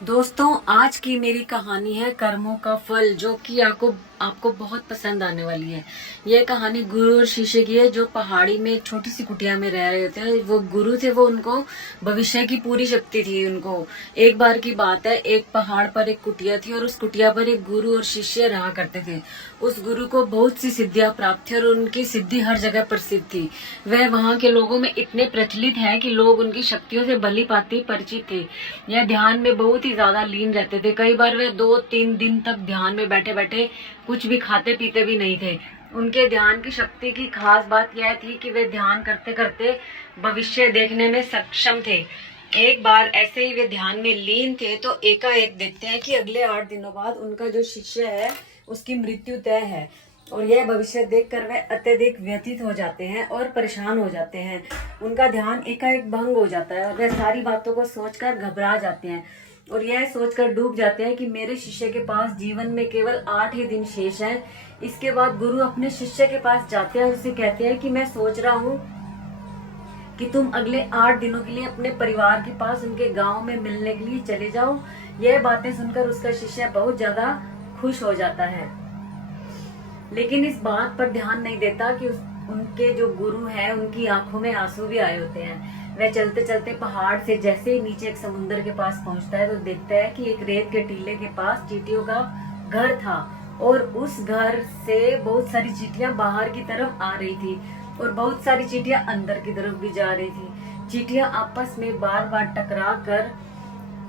दोस्तों, आज की मेरी कहानी है कर्मों का फल, जो कि आपको आपको बहुत पसंद आने वाली है। ये कहानी गुरु और शिष्य की है, जो पहाड़ी में एक छोटी सी कुटिया में रह रहे थे। वो गुरु थे, वो उनको भविष्य की पूरी शक्ति थी उनको। एक बार की बात है, एक पहाड़ पर एक कुटिया थी और उस कुटिया पर एक गुरु और शिष्य रहा करते थे। उस गुरु को बहुत सी सिद्धियां प्राप्त थी और उनकी सिद्धि हर जगह प्रसिद्ध थी। वह वहां के लोगों में इतने प्रचलित है कि लोग उनकी शक्तियों से भली भांति परिचित थे। यह ध्यान में बहुत ही ज्यादा लीन रहते थे। कई बार वे 2-3 दिन तक ध्यान में बैठे बैठे कुछ भी खाते पीते भी नहीं थे। उनके ध्यान की शक्ति की खास बात यह थी कि वे ध्यान करते करते भविष्य देखने में सक्षम थे। एक बार ऐसे ही वे ध्यान में लीन थे तो एकाएक देखते हैं कि अगले 8 दिनों बाद उनका जो शिष्य है उसकी मृत्यु तय है। और यह भविष्य देखकर वे अत्यधिक व्यथित हो जाते हैं और परेशान हो जाते हैं। उनका ध्यान एकाएक भंग हो जाता है और वे सारी बातों को सोचकर घबरा जाते हैं और यह सोचकर डूब जाते हैं कि मेरे शिष्य के पास जीवन में केवल 8 ही दिन शेष हैं। इसके बाद गुरु अपने शिष्य के पास जाते हैं और उसे कहते हैं कि मैं सोच रहा हूँ कि तुम अगले 8 दिनों के लिए अपने परिवार के पास उनके गांव में मिलने के लिए चले जाओ। यह बातें सुनकर उसका शिष्य बहुत ज्यादा खुश हो जाता है, लेकिन इस बात पर ध्यान नहीं देता कि उनके जो गुरु हैं उनकी आंखों में आंसू भी आए होते हैं। वह चलते चलते पहाड़ से जैसे ही नीचे एक समुद्र के पास पहुंचता है तो देखता है कि एक रेत के टीले के पास चींटियों का घर था और उस घर से बहुत सारी चींटियां बाहर की तरफ आ रही थी और बहुत सारी चींटियां अंदर की तरफ भी जा रही थी। चींटियां आपस में बार बार टकरा कर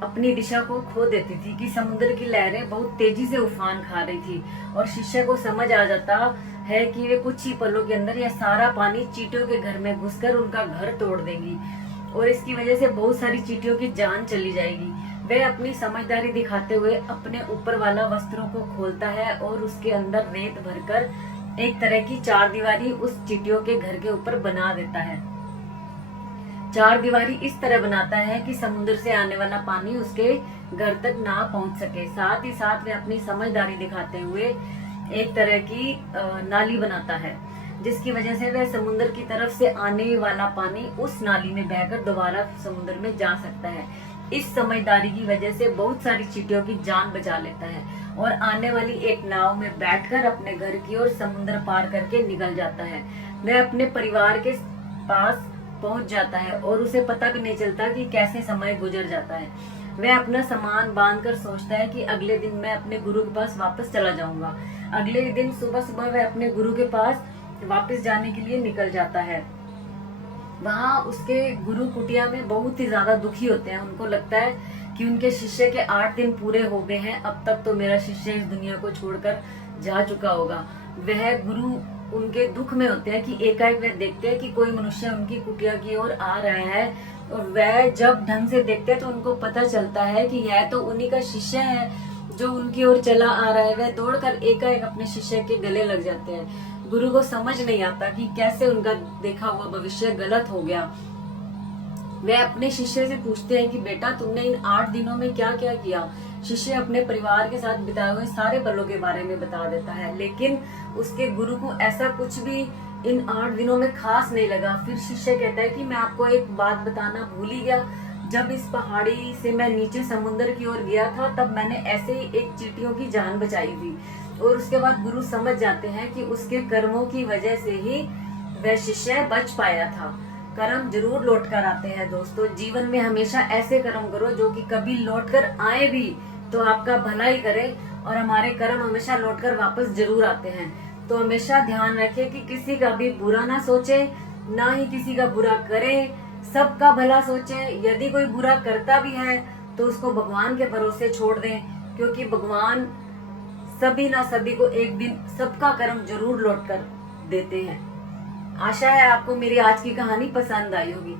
अपनी दिशा को खो देती थी कि समुद्र की लहरें बहुत तेजी से उफान खा रही थी और शिष्य को समझ आ जाता है कि वे कुछ ही पलों के अंदर यह सारा पानी चींटियों के घर में घुसकर उनका घर तोड़ देंगी और इसकी वजह से बहुत सारी चींटियों की जान चली जाएगी। वह अपनी समझदारी दिखाते हुए अपने ऊपर वाला वस्त्रों को खोलता है और उसके अंदर रेत भरकर एक तरह की चारदीवारी उस चींटियों के घर के ऊपर बना देता है। चारदीवारी इस तरह बनाता है कि समुद्र से आने वाला पानी उसके घर तक ना पहुंच सके। साथ ही साथ वह अपनी समझदारी दिखाते हुए एक तरह की नाली बनाता है, जिसकी वजह से वह समुद्र की तरफ से आने वाला पानी उस नाली में बहकर दोबारा समुद्र में जा सकता है। इस समझदारी की वजह से बहुत सारी चींटियों की जान बचा लेता है और आने वाली एक नाव में बैठकर अपने घर की ओर समुद्र पार करके निकल जाता है। वह अपने परिवार के पास पहुंच जाता है और उसे पता भी नहीं चलता कि कैसे समय गुजर जाता है। वह अपना सामान बांधकर सोचता है कि अगले दिन मैं अपने गुरु के पास वापस चला जाऊंगा। अगले दिन सुबह सुबह वह अपने गुरु के पास वापस जाने के लिए निकल जाता है। वहां उसके गुरु कुटिया में बहुत ही ज्यादा दुखी होते हैं। उनको लगता है कि उनके शिष्य के 8 दिन पूरे हो गए हैं, अब तक तो मेरा शिष्य इस दुनिया को छोड़कर जा चुका होगा। वह गुरु उनके दुख में होते हैं कि एकाएक वह देखते हैं कि कोई मनुष्य उनकी कुटिया की ओर आ रहा है और वह जब ढंग से देखते हैं तो उनको पता चलता है कि यह तो उन्हीं का शिष्य है जो उनकी ओर चला आ रहा है। वह दौड़कर एकाएक अपने शिष्य के गले लग जाते हैं। गुरु को समझ नहीं आता कि कैसे उनका देखा हुआ भविष्य गलत हो गया। वह अपने शिष्य से पूछते हैं कि बेटा, तुमने इन 8 दिनों में क्या क्या किया। शिष्य अपने परिवार के साथ बिताए हुए सारे पलों के बारे में बता देता है, लेकिन उसके गुरु को ऐसा कुछ भी इन 8 दिनों में खास नहीं लगा। फिर शिष्य कहता है कि मैं आपको एक बात बताना भूल ही गया। जब इस पहाड़ी से मैं नीचे समुद्र की ओर गया था तब मैंने ऐसे ही एक चींटियों की जान बचाई थी। और उसके बाद गुरु समझ जाते हैं कि उसके कर्मों की वजह से ही वह शिष्य बच पाया था। कर्म जरूर लौट कर आते हैं दोस्तों। जीवन में हमेशा ऐसे कर्म करो जो कि कभी लौट कर आए भी तो आपका भला ही करे, और हमारे कर्म हमेशा लौट कर वापस जरूर आते हैं। तो हमेशा ध्यान रखें कि किसी का भी बुरा ना सोचे, ना ही किसी का बुरा करे, सबका भला सोचे। यदि कोई बुरा करता भी है तो उसको भगवान के भरोसे छोड़ दें, क्योंकि भगवान सभी ना सभी को एक दिन सबका कर्म जरूर लौट कर देते हैं। आशा है आपको मेरी आज की कहानी पसंद आई होगी।